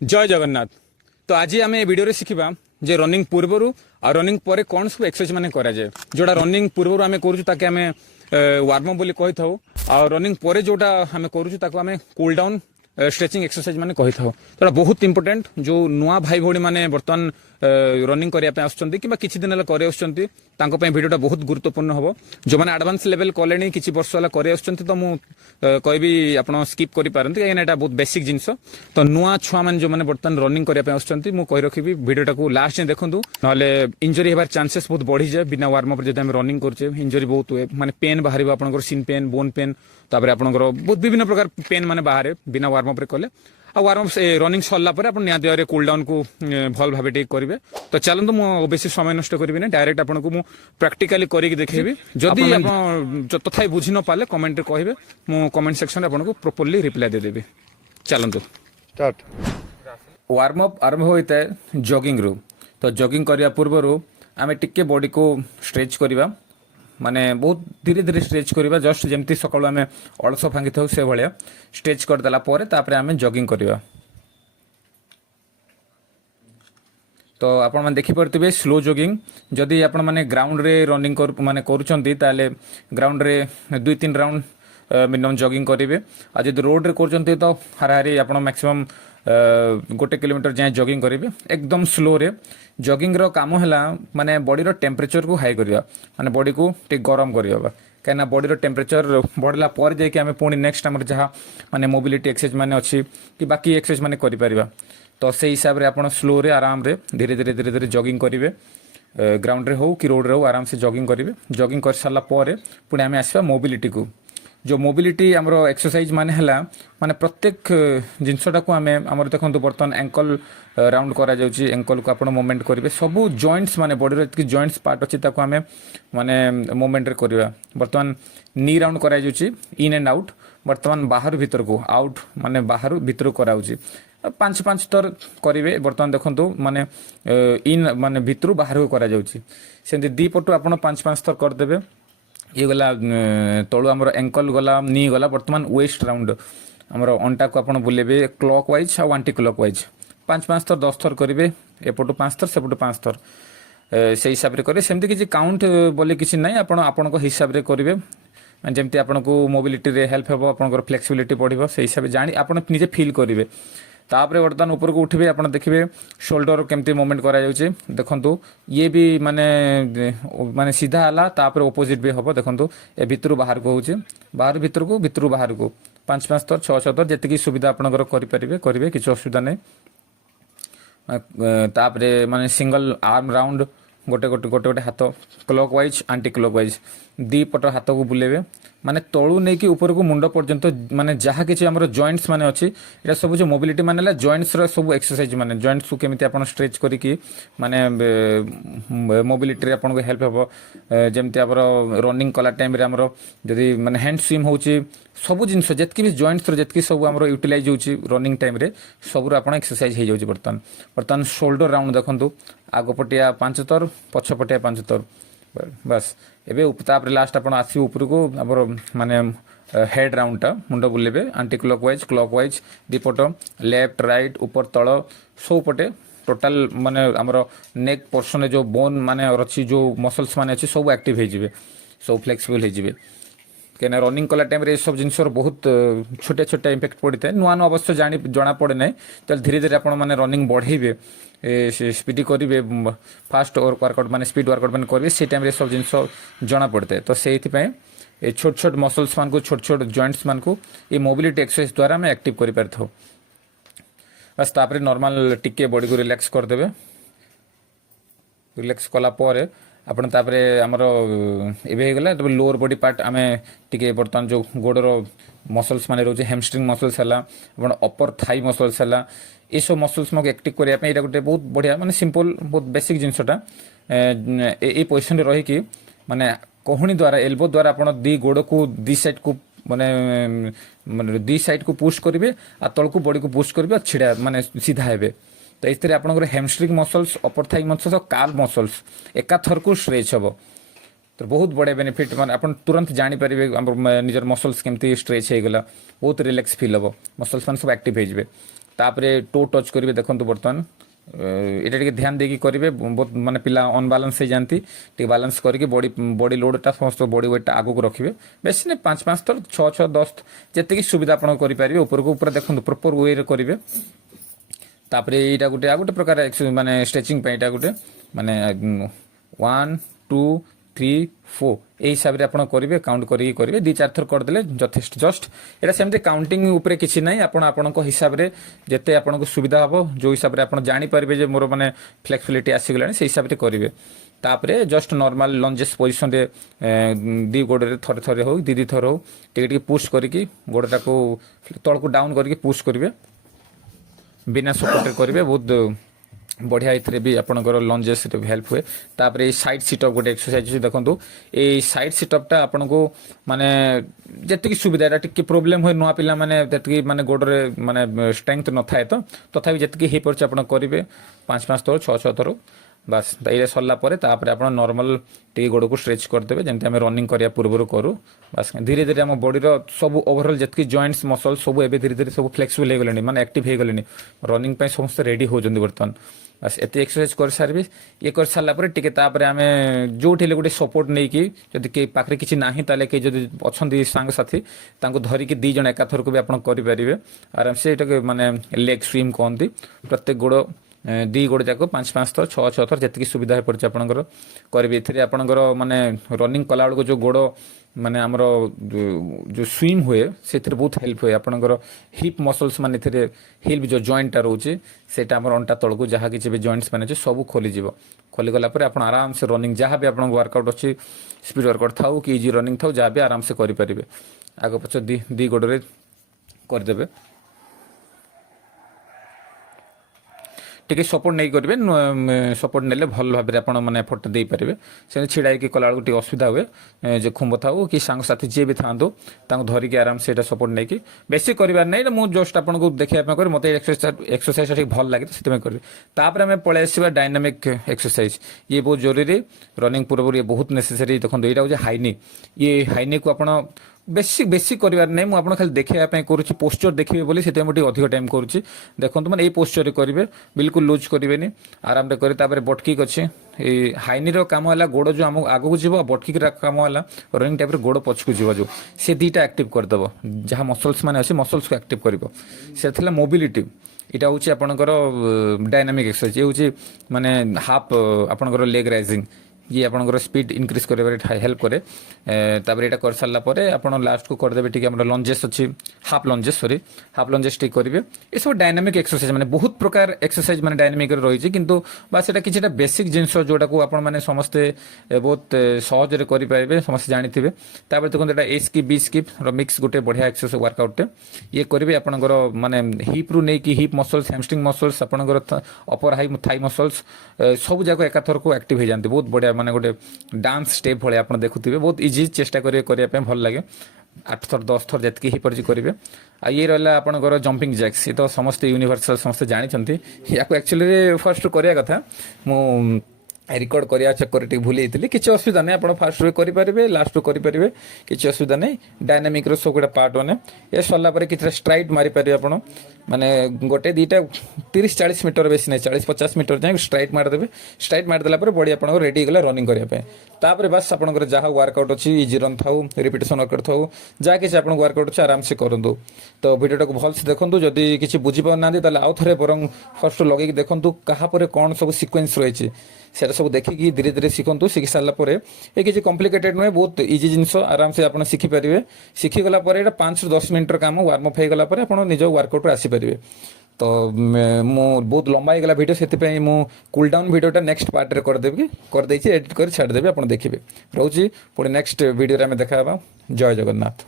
जय जगन्नाथ। तो आज आम ए भिडियो शिखा जे रनिंग पूर्वर आ रनिंग पर कौन सब एक्सरसाइज माने करा जाए। जोड़ा रनिंग पूर्वर आम करें वार्म अप बोली कही था आ रनिंग पर जोटा आम करें कूल डाउन स्ट्रेचिंग एक्सरसाइज माने कही था। तो बहुत इंपोर्टेंट जो नुआ भाई भौणी माने बर्तमान रनिंग करने आसुँच कि किसी दिन कर भिडियोटा बहुत गुरुत्वपूर्ण हम जो मैंने एडवांस लेवल कले किसी वर्ष है कर तो मुझे कहि आप स्कीप करें कहीं यहाँ बहुत बेसिक जिनस। तो नुआ छुआ मैंने जो मैंने बर्तमान रनिंग करने मुझे कही रखी भिडियोटा को लास्ट देखूँ ना इंजरी होबार चांसेस बहुत बढ़ी जाए बिना वार्म अप जब रनिंग करें इंजरी बहुत हुए माने पेन बाहर आप सिन पेन बोन पेन तापर आप बहुत विभिन्न प्रकार पेन माने बाहर बिना वार्म अप कले आ वार्म अप रनिंग सरला निहत कूल डाउन को भल भाव करेंगे। तो चलते मुझे बेस समय नष्ट करी ना डायरेक्ट आपको मुझे प्राक्टिकली करके देखी जदि तथा बुझी न पाले कमेंट कहे मु कमेंट सेक्शन आपको प्रॉपर्ली रिप्लाई देदेवी। चलते स्टार्ट। वार्म अप आरंभ होता है जॉगिंग रू। तो जॉगिंग करने पूर्व आम टिके बॉडी को स्ट्रेच करवा माने बहुत धीरे धीरे स्ट्रेच करवा जस्ट जमती सकाळु आम अलस भांगी था से भाया स्ट्रेच करदेला आम जॉगिंग करवा। तो आपण मैंने देखिपे स्लो जॉगिंग जदि आपण मैंने ग्राउंड रे रनिंग माने करूछंती ताले ग्राउंड रे 2-3 राउंड मिनिमम जॉगिंग करेंगे। आ जब रोड रे करछंती तो हाराहारी आप मैक्सिमम 1 किलोमीटर जाए जॉगिंग करेंगे एकदम स्लो रे। जॉगिंग रो काम है माने बॉडी रो टेम्परेचर को हाई करवा माने बॉडी को टे गरम करवा कहीं बॉडी रो टेम्परेचर बढ़ला पर जाके आम पुणी नेक्स्ट आम जहाँ माने मोबिलिटी एक्सरसाइज माने अच्छी कि बाकी एक्सरसाइज माने करि परिबा। तो से हिसाब से आप स्लो रे आराम रे धीरे धीरे धीरे धीरे जॉगिंग करेंगे ग्राउंड रे हो कि रोड रे हो आराम से जॉगिंग करेंगे। जॉगिंग कर सारा पर पुणी आम आसवा मोबिलिटी को जो मोबिलिटी आमर एक्सरसाइज माने हला माने प्रत्येक जिनसटा को आम आमर देखो बर्तमान एंकल राउंड करा जाउची एंकल को आपण मूवमेंट करेंगे सबू जॉइंट्स माने बॉडी रो जॉइंट्स पार्ट अच्छी ताको आम माने मूवमेंट रे करवा। बर्तमान नी राउंड करा जाउची इन एंड आउट बर्तमान बाहर भीतर को आउट माने बाहर भीतर कराउची 5-5 थर करेंगे। बर्तमान देखो माने इन माने भीतर बाहर को करा जाउची सेमती दी पटु आपण 5-5 थर करदेबे। ये गला तलु आमर एंकल गला नी गला बर्तमान वेस्ट राउंड आमर अंटा को आप बुलेबे क्लॉक वाइज आ एंटी क्लॉक वाइज 5-5 थर 10 थर करेंगे एपटू 5 थर सेपटू 5 थर से हिसाब से करेंगे। सेमती किसी काउंट बोले किसी ना आपण हिसाब से करेंगे जमती आपको मोबिलिटी रे हेल्प हे आप फ्लेक्सिबिलिटी बढ़ो से हिसाब से जानी आप निजे फील करेंगे। तापर बर्तमान ऊपर को उठे आप देखिए शोल्डर केमती मूवमेंट करा जाउची देखंतु ये भी माने माने सीधा आला तापर ऑपोजिट भी हम देखंतु ए भितर बाहर को होउची बाहर भीतर बाहर को 5-5 थर 6-6 थर जेतिकी सुविधा आपनकर करि परिबे करिवे किछ असुविधा नै। तापर माने सिंगल आर्म राउंड गोटे गोटे गोटे गोटे हाथ clockwise anticlockwise दी पट हाथ को बुलेबे माने तळु नहीं कि ऊपर को मुंड पर्यंत माने जहाँ किसी आमर जॉइंट्स माने अच्छी ये सब जो मोबिलिटी माने जॉइंट्स रो सब एक्सरसाइज माने जॉइंट्स को केमिति आपण स्ट्रेच करिकी माने मोबिलिटी आपन को हेल्प हो जेमति आबर रनिंग कला टाइम रे आमर जदी माने हैंड स्विम होची सब जिनस जेतकी भी जॉइंट्स रो जेतकी सब आमर यूटिलाइज होची रनिंग टाइम रे सब आपण एक्सरसाइज हो जाउची। बर्तमान शोल्डर राउंड देखंतु आग पटिया 5 थर पछ पटिया 5 थर बस एवं लास्ट आप आसो ऊपर को आमर माने हेड राउंडटा मुंड बुलेबे एंटी क्लॉक वाइज दीपट लेफ्ट राइट ऊपर तल सब पटे टोटाल माने आमर नेक पोर्शन जो बोन माने अच्छी जो मसल्स माने अच्छी सब एक्टिव हो सब फ्लेक्सिबल हो कहीं रनिंग कला टाइम रे सब जिनस बहुत छोटे छोटे इम्पैक्ट पड़ता है नुआ नुआ अवश्य जना पड़े ना चल धीरे धीरे आपण माने रनिंग बढ़ेबे स्पीड करेंगे फास्ट वर्कआउट माने स्पीड वर्कआउट माने करेंगे से टाइम रे सब जिनस जना पड़ता है। तो से छोट छोट मसल्स मान को छोट छोट जॉइंट्स मान को ये मोबिलिटी एक्सरसाइज द्वारा आम एक्टिव कर पारि था। बस तापर नॉर्मल टिके बॉडी को रिलैक्स करदेबे रिलैक्स कला पर आपण तापरे हमर एबे गला तो लोअर बॉडी पार्ट आमे टिके बर्तमान जो गोडर मसल्स माने रोजे हैमस्ट्रिंग मसल्स हला आपण अपर थाई मसल्स हला ये सब मसल्स मक एक्टिव करिया पे एटा गोटे बहुत बढ़िया माने सिंपल बहुत बेसिक जिनसटा ए पोजीशन रे रही कि माने कोहणी द्वारा एल्बो द्वारा आपण दी गोड को दी साइड को माने दी साइड को पुश करिवे आ तळ को बॉडी को पुश करिवे छिडा माने सीधा हेबे। तो इस आप हैमस्ट्रिंग मसल्स अपर थाई मसल्स और काल्व मसल्स एका थर को स्ट्रेच हम तो बहुत बढ़िया बेनिफिट माने आप तुरंत जानीपर निजर मसल्स केमती स्ट्रेच हो गला बहुत रिलैक्स फील हम मसल्स मान सब एक्टिव हो तापरे टो टच करेंगे देखो बर्तमान এটা টিকে ধ্যান ଦେଇକି କରିବେ ବହୁତ ମାନେ ପିଲା ଅନବାଲାନ୍ସ ହେଇଯାନ୍ତି ଟିକେ ବାଲାନ୍ସ କରିକି ବଡି ଲୋଡଟା ସମସ୍ତ ବଡି ୱେଟଟା ଆଗକୁ ରଖିବେ ବେଶୀ ନାହିଁ 5 ଥର 6 10 ଯେତିକି ସୁବିଧା ଆପଣ କରିପାରିବେ ଉପରକୁ ଉପରେ ଦେଖନ୍ତୁ ପ୍ରପର ୱେରେ କରିବେ ତାପରେ ଏଇଟା ଗୋଟେ ଆଉ ଗୋଟେ ପ୍ରକାର ମାନେ ଷ୍ଟ୍ରେଚିଂ ପାଇଁ ଏଇଟା ଗୋଟେ ମାନେ 1 2 3 4 এই হিসাবে আপনার করবে কাউন্ট করি করবে 2-4 থর করদেলে যথেষ্ট জস্ট এটা সেমতি কাউন্টিং উপরে কিছু নাই আপনার হিসাবে যেতে আপনার সুবিধা হব যে হিসাবে আপনার জাঁপারে যে মোর মানে ফ্লেক্সিবিলিটি আসিগলা সেই হিসাবে করবে তাপরে জস্ট নর্মাল লঞ্জেস পজিশনে দুই গোড়ে থরে থরে হোক দুই থর হোক টিকে পুশ করি গোড়টা তলকু ডাউন করি পুশ করবে বিনা সপোর্টে করবে বহুত बढ़िया ये भी आपंकर लंजेस हेल्प हुए तापर ये साइड सिटअप गोटे एक्सरसाइज देखो ये साइड सिटअपटा आपन को माने जी सुविधा टी प्रोब्लेम हुए नुआ पिला माने माने गोड़े माने स्ट्रेंथ न थाए तो तथापि जी हो पारे आप करेंगे 5 थर 6 थर बास ये सरला तापर आप नॉर्मल टी गोड़ को स्ट्रेच करदे जमी आम रनिंग करने पूर्व करूँ बास धीरे धीरे आम बॉडी सब ओवरऑल जी जॉइंट्स मसल सब ए धीरे धीरे सब फ्लेक्सिबल हो गले माने एक्टिव हो गले रनिंग समस्त रेडी होती बर्तमान बस एत एक्सरसाइज कर सारे ये कर सारापर टी आम जो गोटे सपोर्ट नहीं कि जदि के पाखे किसी ना ताले कई जब अच्छा सांगसाथी धरिकी 2 जन एकाथर को भी आप करेंगे आराम से ये माने लेग स्विम कहती प्रत्येक गोड़ 2 गोड़ जाक 5 थर 6 थर जी सुविधा हो पड़े आपंकर करेंगे आपंकर माने रनिंग कला बेलू जो गोड़ माने आमर जो स्विम हुए से बहुत हेल्प हुए आपंकर हिप मसल्स माने हिप जो जॉइंटा रोचे सेटा आमर अंटा तलू जहाँ किसी भी जॉइंट्स मैंने सब खोलीज खोलीगला आप आराम से रनिंग जहाँ भी आप वर्कआउट अच्छी स्पीड वर्कआउट था कि इजी रनिंग था जहाँ भी आराम से करेंगे आग पछ दी गोड़े करदे टी सपोर्ट नहीं करेंगे सपोर्ट ने भल भाव में आपने एफर्ट दे पारे से छिड़ा कला बेलू असुविधा हुए जो खुंब था कि सांगसाथी जी भी था धरिकी आराम से सपोर्ट नहीं कि बेसी करार नहीं मुझे जस्ट आपको देखा मत एक्सरसाइज ठीक भल लगे से करेंगे तापर आम पलि आसवा डायनामिक एक्सरसाइज ये बहुत जरूरी रनिंग पूर्व ये बहुत नेसेसरी देखो यहाँ हूँ हाइनी ये हाइनी को आप बेसी बेसी करार नहीं मुझे खाली देखापी करुँच पोस्चर देखिए बोली से अधिक टाइम करुँच देखो मैंने ये पोस्चर करेंगे बिल्कुल लुज करेंगे आराम करें बटकिक अच्छे हाइनी काम है गोड़ जो आम आगू जीव बटकिक काम है रनिंग टाइप गोड़ पछकू जीव जो से 2टा एक्टिव करदेव जहाँ मसल्स मैंने अच्छे मसल्स को एक्टिव कर मोबिलिटी यहाँ हूँ आपंकर डायनामिक एक्सरसाइज ये हूँ माने हाफ आपंकर लेग राइजिंग ये आपंकर स्पीड इनक्रीज कर हेल्प करे तापर यहाँ कर सारा आप लास्ट को करदे टी लंजेस अच्छी हाफ लंजेस टी करेंगे ये सब डायनामिक एक्सरसाइज माने बहुत प्रकार एक्सरसाइज माने डायनामिक रही किंतु बास एटा किसी बेसिक जिनस जोटा को आप समस्ते बहुत सहज करेंगे समस्त जानी तापर देखो यहाँ ए स्किप बी स्किप मिक्स गोटे बढ़िया एक्सरसाइज वर्कआउट ये करेंगे आपंकर माने हिप रू नहीं कि हिप मसल्स हैमस्ट्रिंग मसल्स आपंकर अपर हाई थाई मसल्स सब जाक एकाथर को एक्टिव हो जाती बहुत बढ़िया माने गोटे डांस स्टेप भाई आप देखुए बहुत इजी चेष्टा करने भल लगे 8 थर 10 थर जी हो पारे करेंगे आ ये रहा आपंकर जंपिंग जैक्स ये तो समस्त यूनिवर्सल समस्त जानते या एक्चुअली फर्स्ट करा कथा मु रिकॉर्ड करिया चक्कर टी भूल जाइए किसी असुविधा नहीं आप फास्ट रू करेंगे लास्ट रू करेंगे किसी असुविधा नहीं डायनामिक सब गोटे पार्ट मैंने ये सरला किसी स्ट्राइट मारी पारे आप माने गोटे 2टा 30-40 मीटर बेस नहीं 40-50 मीटर जाए स्ट्राइट मारदेवे स्ट्राइट मारदेला बॉडी आप रेडी गला रनिंग करने बास आप जहाँ वर्कआउट अच्छी इजी रन था रिपिटेसन वर्कआउट था जहाँ किसी आप वर्कआउट अच्छे आराम से करूँ तो वीडियो को भल से देखो जदि किसी बुझीपाना आउ थे बरं फर्स्ट लगे देखूँ क्या कौन सब सिक्वेन्स रही से सब देखिकी धीरे धीरे शिखु शिखी सारापर ये किसी कॉम्प्लिकेटेड नुहे बहुत इजी जिनस आराम से आप शिखिपारे शिखीगला 5-10 मिनट काम वार्मअप हो गला आप निज वर्कआउट आसीपारे तो मु बहुत लंबा हो गला वीडियो से मु कूल डाउन वीडियोटा नेक्स्ट पार्ट रे करदेवी करदे एडिट कर छाड़देवी आप देखिए रोची पुणी नेक्स्ट वीडियो में देखा जय जगन्नाथ।